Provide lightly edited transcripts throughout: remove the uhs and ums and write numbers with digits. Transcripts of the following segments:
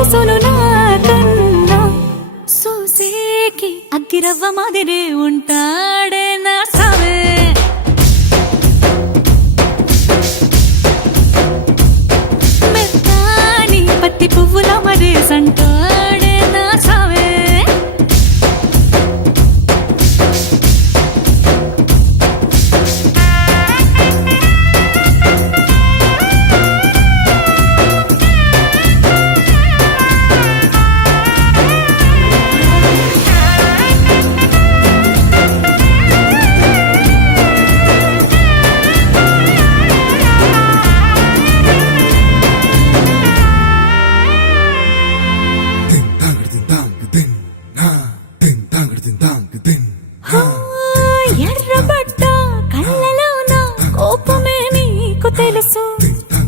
తెలుసును నాకన్నా చూసేకి అగ్గిరవ్వ మాదిరే ఉంటాడే నా సావే మెత్తాని పత్తి పువ్వుల మరేసంటాడే నా సావే ఎర్రబడ్డ కళ్ళలోన కోపమే నీకు తెలుసు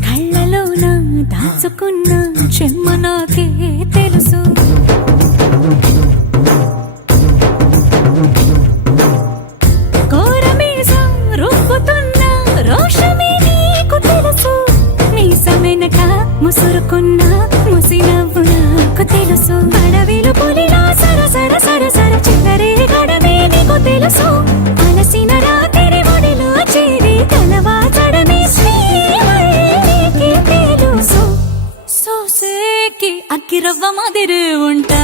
కళ్ళలోన దాచుకున్న చెమ్మ నాకే తెలుసు కోరమీసం రుబ్బుతున్న రోషమే నీకు తెలుసు మీసమెనక ముసురుకున్న ముసినవ్వు నాకు తెలుసు అడవిలు పులిలా సరసర సరసర చిల్లరే గడమే నీకు తెలుసు అలసిన రాత్రి ఒడిలో చేరి కలవాచడమే శ్రీకి తెలుసు సోసేకి అగ్గిరవ్వ మాదిరి ఉంటా